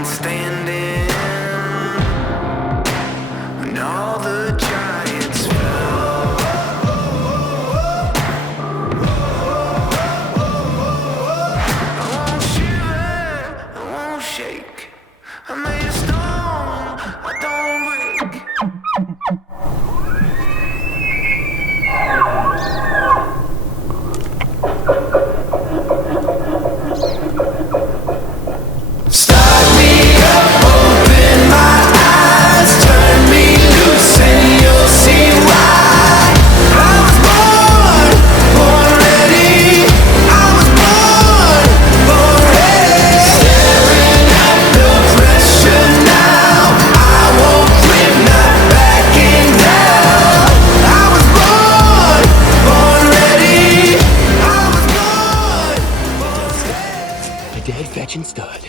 one standing when all the giants fell. I won't shiver, I won't shake. I'm made of stone, I don't break. Start me up, open my eyes, turn me loose and you'll see why. I was born ready. I was born ready. Staring at the pressure now. I won't quit, not backing down. I was born ready. I was born ready. A dead fetching stud.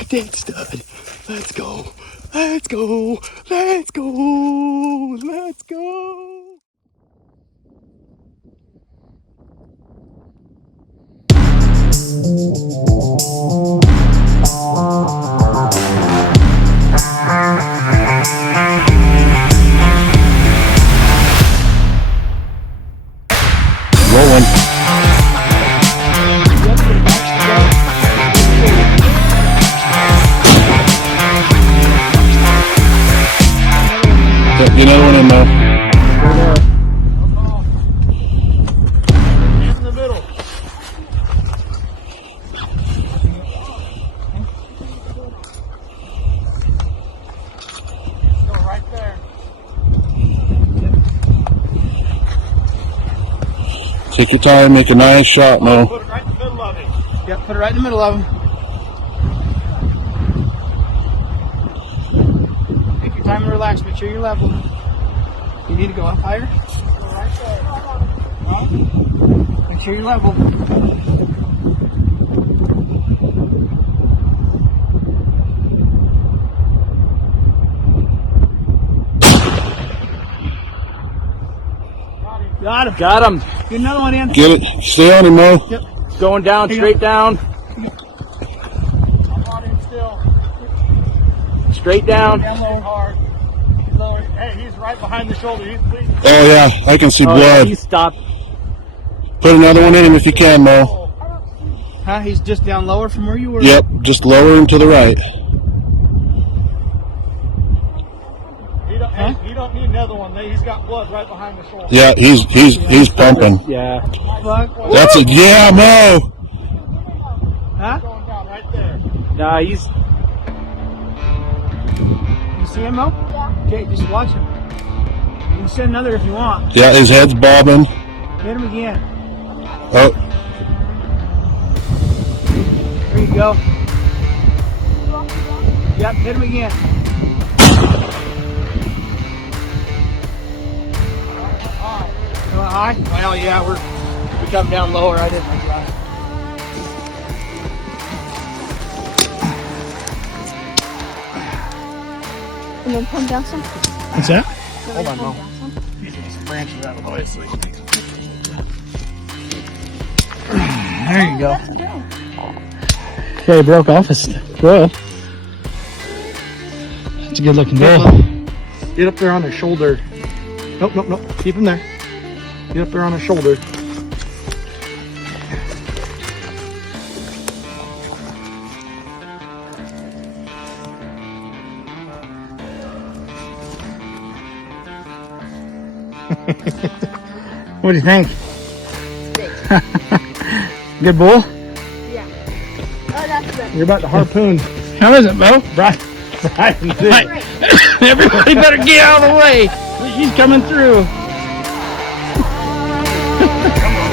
A dead stud. Let's go. Let's go. Let's go. Let's go. Rolling. Get another one in there. Hands in the middle. Go right there. Take your time, make a nice shot, Mo. Put it right in the middle of it. Yep, put it right in the middle of him. Take your time and relax. Make sure you're level. You need to go up higher. Go right there. Huh? Make sure you're level. Got him. Got him. Get another one in. Get it. Stay on him, Mo. Yep. Going down, straight down, I'm on him still. straight down. Down low hard. He's lower. Hey, he's right behind the shoulder. He's bleeding. Oh yeah, I can see Oh, blood. he stopped. Put another one in him if you can, Mo. Huh? He's just down lower from where you were? Yep, just lower him to the right. You don't need another one. He's got blood right behind the shoulder. Yeah, he's pumping. Yeah. That's it. Yeah, Mo. Huh? Going down right there. Nah, he's. You see him, Mo? Yeah. Okay, just watch him. You can send another if you want. Yeah, his head's bobbing. Hit him again. Oh, There you go. Yep, hit him again. High? Well, yeah, we come down lower. I didn't like that. And then come down some. What's that? Hold on, Mo. Branches out of the way so you can. There you go. Okay, broke off his throat. It's a good looking bull. Get up there on his shoulder. Nope, nope, nope. Keep him there. Get up there on his shoulder. What do you think? Good bull? Yeah. Oh, that's good. You're about to harpoon. How is it, Bo? Brian. Everybody better get out of the way. He's coming through. Come on.